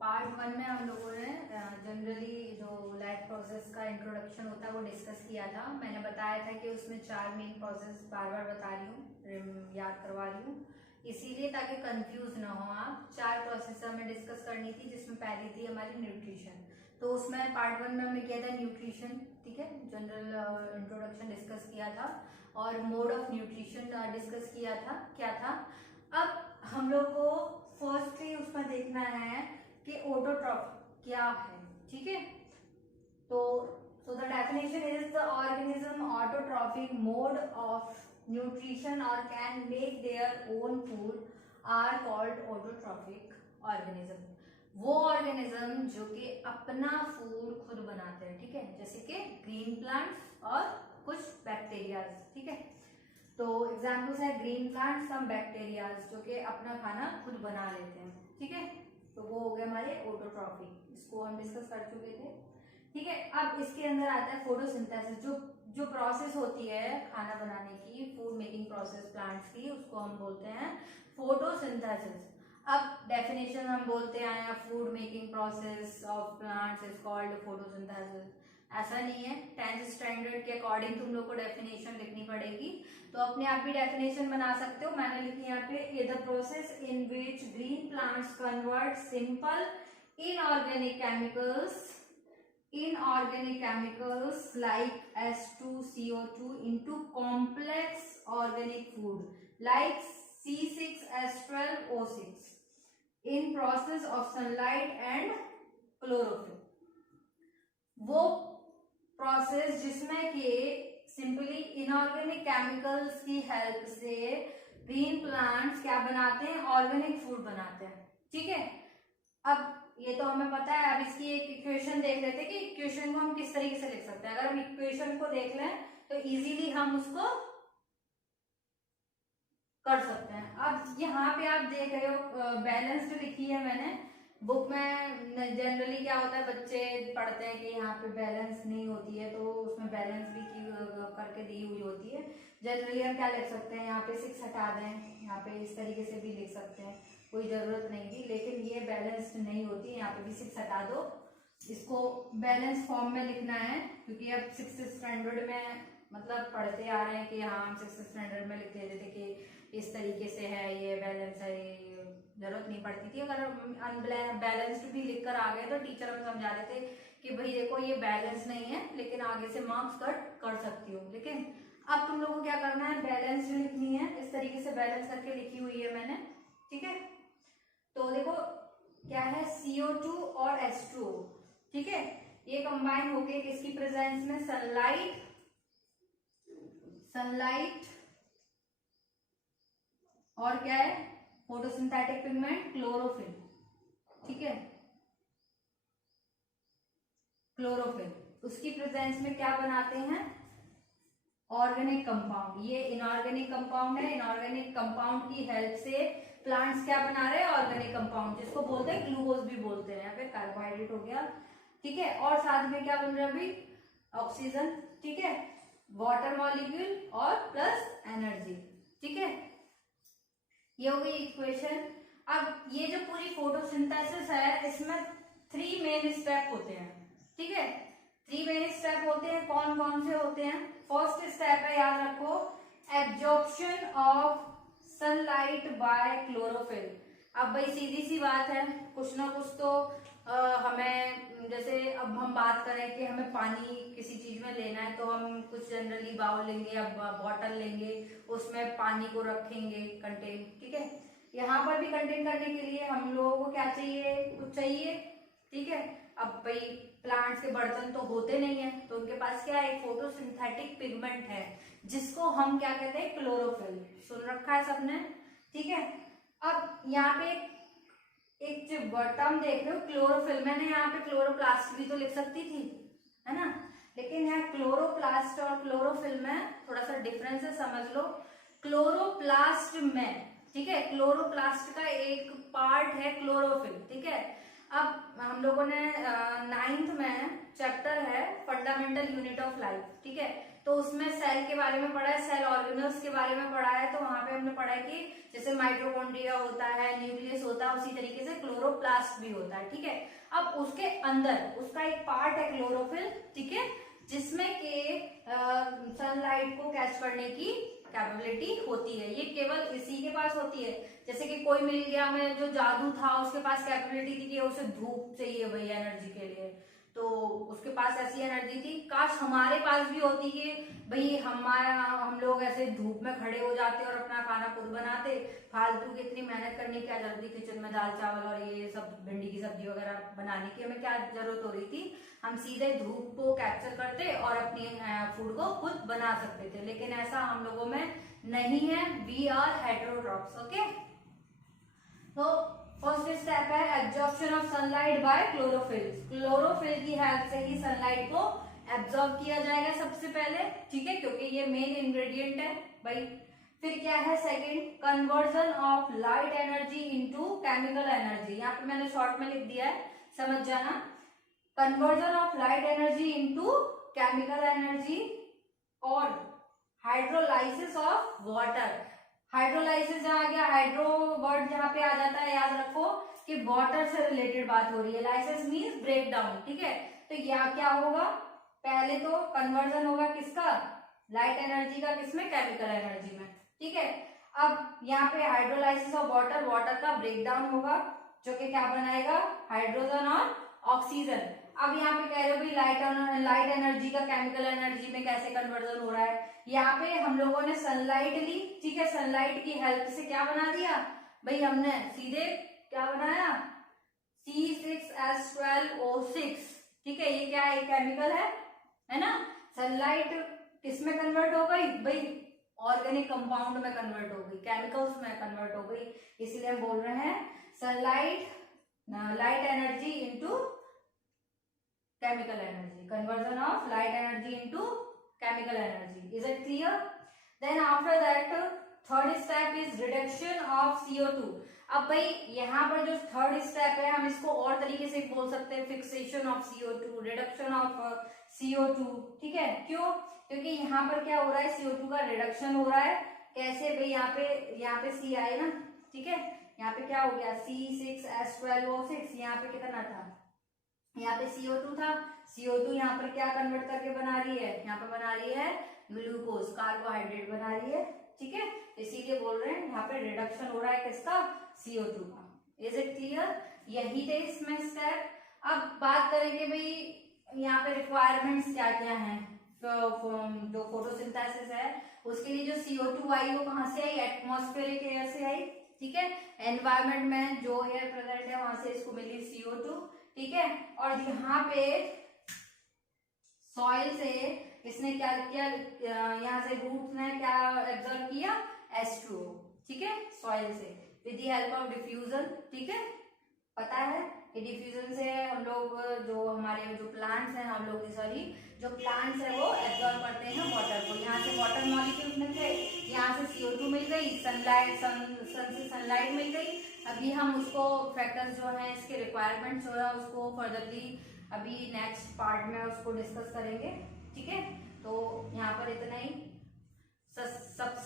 Part 1 में हम लोगों ने जनरली जो लाइफ प्रोसेस का इंट्रोडक्शन होता है वो डिस्कस किया था। मैंने बताया था कि उसमें 4 मेन प्रोसेस बार बार बता रही हूँ, याद करवा रही हूँ, इसीलिए ताकि कंफ्यूज ना हो आप। 4 प्रोसेस हमें डिस्कस करनी थी, जिसमें पहली थी हमारी न्यूट्रिशन। तो उसमें पार्ट 1 में हमने किया था न्यूट्रिशन, ठीक है, जनरल इंट्रोडक्शन डिस्कस किया था और मोड ऑफ न्यूट्रिशन डिस्कस किया था। क्या था, अब हम लोग को फर्स्टली उसमें देखना है कि ऑटोट्रॉफ क्या है, ठीक है। तो the definition is the organism autotrophic mode of nutrition और can make their own food are called autotrophic organism. वो ऑर्गेनिज्म जो कि अपना फूड खुद बनाते हैं, ठीक है, जैसे कि ग्रीन प्लांट्स और कुछ बैक्टीरियाज, ठीक है। तो एग्जाम्पल्स है ग्रीन प्लांट्स, सम बैक्टीरियाज जो कि अपना खाना खुद बना लेते हैं, ठीक है। तो वो हो गए हमारे ऑटोट्रॉफिक, इसको हम डिस्कस कर चुके थे, ठीक है। अब इसके अंदर आता है फोटोसिंथेसिस, जो प्रोसेस होती है खाना बनाने की, फूड मेकिंग प्रोसेस प्लांट्स की, उसको हम बोलते हैं फोटोसिंथेसिस। अब डेफिनेशन हम बोलते आए हैं, food making process of plants is called photosynthesis. ऐसा नहीं है, 10th स्टैंडर्ड के अकॉर्डिंग तुम लोग को डेफिनेशन लिखनी पड़ेगी, तो अपने आप भी डेफिनेशन बना सकते हो। मैंने लिखी यहाँ पे, the process in which green plants convert simple inorganic chemicals like H2CO2 into complex organic food like C6H12O6 in process of sunlight and chlorophyll। वो प्रोसेस जिसमें कि सिंपली इनऑर्गेनिक केमिकल्स की हेल्प से ग्रीन प्लांट्स क्या बनाते हैं, organic food बनाते हैं, ठीक है। अब ये तो हमें पता है, अब इसकी एक इक्वेशन देख लेते हैं कि इक्वेशन को हम किस तरीके से लिख सकते हैं। अगर हम इक्वेशन को देख लें तो इजीली हम उसको कर सकते हैं। अब यहाँ पे आप देख रहे हो बैलेंस्ड लिखी है मैंने बुक में। जनरली क्या होता है, बच्चे पढ़ते हैं कि यहाँ पे बैलेंस नहीं होती है, तो उसमें बैलेंस भी की करके दी हुई होती है। जनरली हम क्या लिख सकते हैं, यहाँ पे 6 हटा दें, यहाँ पे इस तरीके से भी लिख सकते हैं, कोई जरूरत नहीं थी, लेकिन ये बैलेंस्ड नहीं होती, यहाँ पे भी 6 हटा दो। इसको बैलेंस फॉर्म में लिखना है, क्योंकि अब 6th स्टैंडर्ड में मतलब पढ़ते आ रहे हैं कि हाँ हम 6th स्टैंडर्ड में लिख देते थे कि इस तरीके से है, ये बैलेंस है, ये जरूरत नहीं पड़ती थी। अगर अनबैलेंस्ड भी लिख कर आ गए तो टीचर हमें समझा देते कि भाई देखो ये बैलेंस नहीं है, लेकिन आगे से मार्क्स कट कर सकती हो। लेकिन अब तुम लोगों को क्या करना है, बैलेंस लिखनी है, इस तरीके से बैलेंस करके लिखी हुई है मैंने, ठीक है। तो देखो क्या है, CO2 और H2O, ठीक है, ये कंबाइन होके किसकी प्रेजेंस में, सनलाइट और क्या है, फोटोसिंथेटिक पिगमेंट क्लोरोफिल, ठीक है, क्लोरोफिल, उसकी प्रेजेंस में क्या बनाते हैं, ऑर्गेनिक कंपाउंड। ये इनऑर्गेनिक कंपाउंड है, इनऑर्गेनिक कंपाउंड की हेल्प से प्लांट्स क्या बना रहे हैं, ऑर्गेनिक कंपाउंड, जिसको बोलते हैं ग्लूकोज भी बोलते हैं, यहाँ पे कार्बोहाइड्रेट हो गया, ठीक है। और साथ में क्या बन रहा है अभी, ऑक्सीजन, ठीक है, वाटर मॉलिक्यूल और प्लस एनर्जी, ठीक है। ये हो गई इक्वेशन। अब ये जो पूरी फोटोसिंथेसिस है, इसमें 3 मेन स्टेप होते हैं, ठीक है, 3 मेन स्टेप होते हैं। कौन कौन से होते हैं, फर्स्ट स्टेप है, याद रखो, absorption of sunlight by chlorophyll. अब भाई सीधी सी बात है, कुछ ना कुछ तो हमें, जैसे अब हम बात करें कि हमें पानी किसी चीज में लेना है, तो हम कुछ जनरली बाउल लेंगे या बॉटल लेंगे, उसमें पानी को रखेंगे कंटेन, ठीक है। यहाँ पर भी कंटेन करने के लिए हम लोगों को क्या चाहिए, कुछ चाहिए, ठीक है। अब भाई प्लांट्स के बर्तन तो होते नहीं है, तो उनके पास क्या है, एक फोटोसिंथेटिक पिगमेंट है, जिसको हम क्या कहते हैं, क्लोरोफिल। सुन रखा है सबने, ठीक है। अब यहाँ पे एक जो टर्म देख रहे हो क्लोरोफिल, मैंने यहाँ पे क्लोरोप्लास्ट भी तो लिख सकती थी, है ना, लेकिन यहाँ क्लोरोप्लास्ट और क्लोरोफिल में थोड़ा सा डिफरेंस है, समझ लो। क्लोरोप्लास्ट में, ठीक है, क्लोरोप्लास्ट का एक पार्ट है क्लोरोफिल, ठीक है। अब हम लोगों ने 9th में चैप्टर है फंडामेंटल यूनिट ऑफ लाइफ, ठीक है, तो उसमें सेल के बारे में पढ़ा है, सेल ऑर्गेनल्स के बारे में पढ़ा है। तो वहां पे हमने पढ़ा है कि जैसे माइटोकॉन्ड्रिया होता है, न्यूक्लियस होता है, उसी तरीके से क्लोरोप्लास्ट भी होता है, ठीक है। अब उसके अंदर उसका एक पार्ट है क्लोरोफिल, ठीक है, जिसमें के सनलाइट को कैच करने की कैपेबिलिटी होती है। ये केवल इसी के पास होती है। जैसे कि कोई मिल गया हमें जो जादू था, उसके पास कैपेबिलिटी थी कि उसे धूप चाहिए भाई एनर्जी के लिए, तो उसके पास ऐसी एनर्जी थी। काश हमारे पास भी होती कि भाई हम लोग ऐसे धूप में खड़े हो जाते और अपना खाना खुद बनाते, फालतू की इतनी मेहनत करने की क्या जरूरत थी किचन में दाल चावल और ये सब भिंडी की सब्जी वगैरह बनाने की, हमें क्या जरूरत हो रही थी। हम सीधे धूप को कैप्चर करते और अपनी फूड को खुद बना सकते थे, लेकिन ऐसा हम लोगों में नहीं है। We are heterotrophs, okay. तो फर्स्ट स्टेप है absorption of sunlight by chlorophyll. Chlorophyll की हेल्प से ही सनलाइट को एब्जॉर्ब किया जाएगा सबसे पहले, ठीक है, क्योंकि ये मेन इंग्रेडिएंट है भाई। फिर क्या है second, conversion of light energy into chemical energy. यहाँ पे मैंने शॉर्ट में लिख दिया है, समझ जाना। Conversion of light energy into chemical energy और हाइड्रोलाइसिस ऑफ वाटर। हाइड्रोलाइसिस जहां आ गया, हाइड्रो वर्ड जहां पे आ जाता है, याद रखो कि वाटर से रिलेटेड बात हो रही है। लाइसिस मीन्स ब्रेक डाउन, ठीक है। तो यहाँ क्या होगा, पहले तो कन्वर्जन होगा किसका, लाइट एनर्जी का, किसमें, केमिकल एनर्जी में, ठीक है। अब यहाँ पे हाइड्रोलाइसिस ऑफ वाटर, वाटर का ब्रेक डाउन होगा जो कि क्या बनाएगा, हाइड्रोजन और ऑक्सीजन। अब यहाँ पे कह रहे हो भाई लाइट एनर्जी का केमिकल एनर्जी में कैसे कन्वर्जन हो रहा है। यहाँ पे हम लोगों ने सनलाइट ली, ठीक है, सनलाइट की हेल्प से क्या बना दिया भाई, हमने सीधे क्या बनाया, C6H12O6, ठीक है। ये क्या है, केमिकल है ना। सनलाइट किसमें कन्वर्ट हो गई भाई, ऑर्गेनिक कंपाउंड में कन्वर्ट हो गई, केमिकल्स में कन्वर्ट हो गई। इसीलिए हम बोल रहे हैं sunlight light energy into chemical energy, conversion of light energy into chemical energy. Is it clear? Then after that third step is reduction of CO2. अब भाई यहाँ पर जो थर्ड स्टेप है, हम इसको और तरीके से बोल सकते हैं fixation of CO2, reduction of CO2, ठीक है। क्यों, क्योंकि यहाँ पर क्या हो रहा है, CO2 का रिडक्शन हो रहा है। कैसे भाई, यहाँ पे C आए ना, ठीक है, यहाँ पे क्या हो गया, C6H12O6, यहाँ पे कितना था, यहाँ पे CO2 था। CO2 यहाँ पर क्या कन्वर्ट करके बना रही है, यहाँ पे बना रही है ग्लूकोज, कार्बोहाइड्रेट बना रही है, ठीक है। इसीलिए बोल रहे हैं यहाँ पे रिडक्शन हो रहा है किसका, CO2 का। इज इट क्लियर, यही थे इसमें स्टेप। अब बात करेंगे भाई यहाँ पे रिक्वायरमेंट्स क्या क्या हैं। तो जो फोटोसिंथेसिस है उसके लिए जो CO2 आई वो कहाँ से आई, एटमॉस्फेरिक एयर से आई, ठीक है। एनवायरमेंट में जो एयर प्रेजेंट है वहां से इसको मिली CO2, ठीक है। और यहाँ पे सॉइल से इसने क्या किया, यहाँ से रूट्स ने क्या एब्जॉर्ब किया, H2O, ठीक है, सॉइल से with the help of diffusion, ठीक है। पता है कि डिफ्यूजन से हम लोग जो हमारे जो प्लांट्स हैं, हम लोग सॉरी जो प्लांट्स है वो एब्जॉर्ब करते हैं वाटर को। यहाँ से वाटर मॉलिक्यूल्स मिल गए, यहाँ से CO2 मिल गई, सन से सनलाइट मिल गई। अभी हम उसको फैक्टर्स जो है इसके रिक्वायरमेंट्स जो है उसको फर्दरली अभी नेक्स्ट पार्ट में उसको डिस्कस करेंगे, ठीक है। तो यहाँ पर इतना ही सब